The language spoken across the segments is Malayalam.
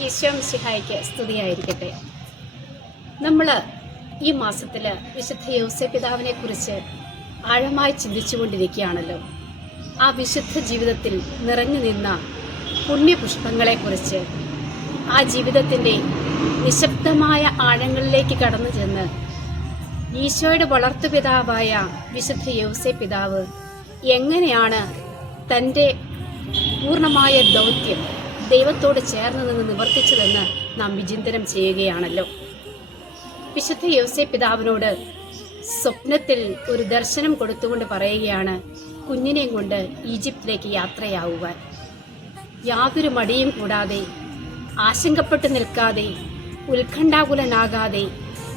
ഈശോം സിഹായിക്ക് സ്തുതിയായിരിക്കട്ടെ. നമ്മൾ ഈ മാസത്തിൽ വിശുദ്ധ യൗസെ പിതാവിനെ കുറിച്ച് ആഴമായി ചിന്തിച്ചുകൊണ്ടിരിക്കുകയാണല്ലോ. ആ വിശുദ്ധ ജീവിതത്തിൽ നിറഞ്ഞു നിന്ന പുണ്യപുഷ്പങ്ങളെക്കുറിച്ച് ആ ജീവിതത്തിന്റെ നിശബ്ദമായ ആഴങ്ങളിലേക്ക് കടന്നു ചെന്ന് ഈശോയുടെ വളർത്തുപിതാവായ വിശുദ്ധ യൗസെ പിതാവ് എങ്ങനെയാണ് തന്റെ പൂർണമായ ദൗത്യം ദൈവത്തോട് ചേർന്ന് നിന്ന് നിവർത്തിച്ചതെന്ന് നാം വിചിന്തനം ചെയ്യുകയാണല്ലോ. വിശുദ്ധ യോസെ പിതാവിനോട് സ്വപ്നത്തിൽ ഒരു ദർശനം കൊടുത്തുകൊണ്ട് പറയുകയാണ് കുഞ്ഞിനെയും കൊണ്ട് ഈജിപ്തിലേക്ക് യാത്രയാവുവാൻ. യാതൊരു മടിയും കൂടാതെ ആശങ്കപ്പെട്ട് നിൽക്കാതെ ഉത്കണ്ഠാകുലനാകാതെ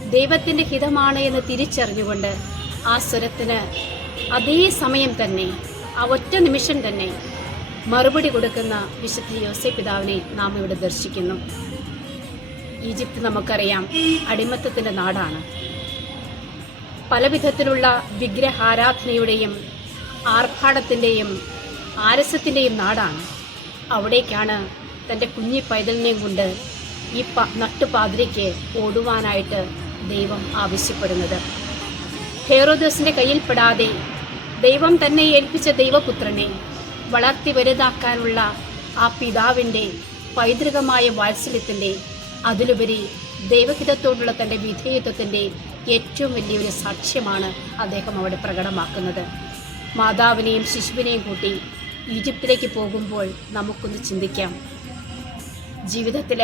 ദൈവത്തിന്റെ ഹിതമാണ് എന്ന് തിരിച്ചറിഞ്ഞുകൊണ്ട് ആ സ്വരത്തിന് അതേ സമയം തന്നെ ആ ഒറ്റ നിമിഷം തന്നെ മറുപടി കൊടുക്കുന്ന വിശുദ്ധ യോസെ പിതാവിനെ നാം ഇവിടെ ദർശിക്കുന്നു. ഈജിപ്ത് നമുക്കറിയാം അടിമത്തത്തിന്റെ നാടാണ്. പലവിധത്തിലുള്ള വിഗ്രഹാരാധനയുടെയും ആർഭാടത്തിന്റെയും ആരസത്തിന്റെയും നാടാണ്. അവിടേക്കാണ് തന്റെ കുഞ്ഞി പൈതലിനെയും കൊണ്ട് ഈ പ നട്ടുപാതിരയ്ക്ക് ഓടുവാനായിട്ട് ദൈവം ആവശ്യപ്പെടുന്നത്. ഹേറോദോസിന്റെ കയ്യിൽപ്പെടാതെ ദൈവം തന്നെ ഏൽപ്പിച്ച ദൈവപുത്രനെ വളർത്തി വലുതാക്കാനുള്ള ആ പിതാവിന്റെ പൈതൃകമായ വാത്സല്യത്തിന്റെ അതിലുപരി ദൈവഹിതത്തോടുള്ള തന്റെ വിധേയത്വത്തിന്റെ ഏറ്റവും വലിയൊരു സാക്ഷ്യമാണ് അദ്ദേഹം അവിടെ പ്രകടമാക്കുന്നത്. മാതാവിനെയും ശിശുവിനെയും കൂട്ടി ഈജിപ്തിലേക്ക് പോകുമ്പോൾ നമുക്കൊന്ന് ചിന്തിക്കാം. ജീവിതത്തിൽ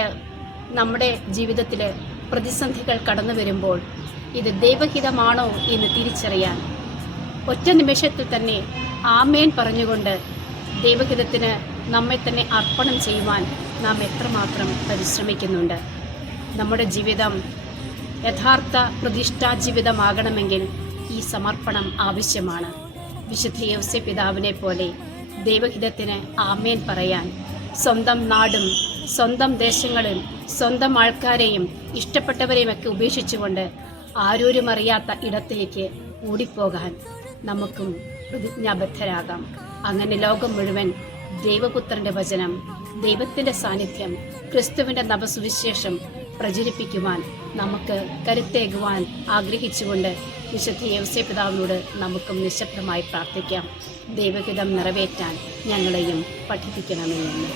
നമ്മുടെ ജീവിതത്തിൽ പ്രതിസന്ധികൾ കടന്നു വരുമ്പോൾ ഇത് ദൈവഹിതമാണോ എന്ന് തിരിച്ചറിയാൻ ഒറ്റ നിമിഷത്തിൽ തന്നെ ആമേൻ പറഞ്ഞുകൊണ്ട് ദൈവഹിതത്തിന് നമ്മെ തന്നെ അർപ്പണം ചെയ്യുവാൻ നാം എത്രമാത്രം പരിശ്രമിക്കുന്നുണ്ട്. നമ്മുടെ ജീവിതം യഥാർത്ഥ പ്രതിഷ്ഠാ ജീവിതമാകണമെങ്കിൽ ഈ സമർപ്പണം ആവശ്യമാണ്. വിശുദ്ധ യോസ്യ പിതാവിനെ പോലെ ദൈവഹിതത്തിന് ആമേൻ പറയാൻ സ്വന്തം നാടും സ്വന്തം ദേശങ്ങളും സ്വന്തം ആൾക്കാരെയും ഇഷ്ടപ്പെട്ടവരെയുമൊക്കെ ഉപേക്ഷിച്ചുകൊണ്ട് ആരോരും അറിയാത്ത ഇടത്തേക്ക് ഓടിപ്പോകാൻ നമുക്കും പ്രതിജ്ഞാബദ്ധരാകാം. അങ്ങനെ ലോകം മുഴുവൻ ദൈവപുത്രന്റെ വചനം ദൈവത്തിന്റെ സാന്നിധ്യം ക്രിസ്തുവിന്റെ നവസുവിശേഷം പ്രചരിപ്പിക്കുവാൻ നമുക്ക് കരുത്തേകുവാൻ ആഗ്രഹിച്ചുകൊണ്ട് വിശുദ്ധ യവസേ പിതാവിനോട് നമുക്കും നിശബ്ദമായി പ്രാർത്ഥിക്കാം. ദൈവഹിതം നിറവേറ്റാൻ ഞങ്ങളെയും പഠിപ്പിക്കണമെന്ന്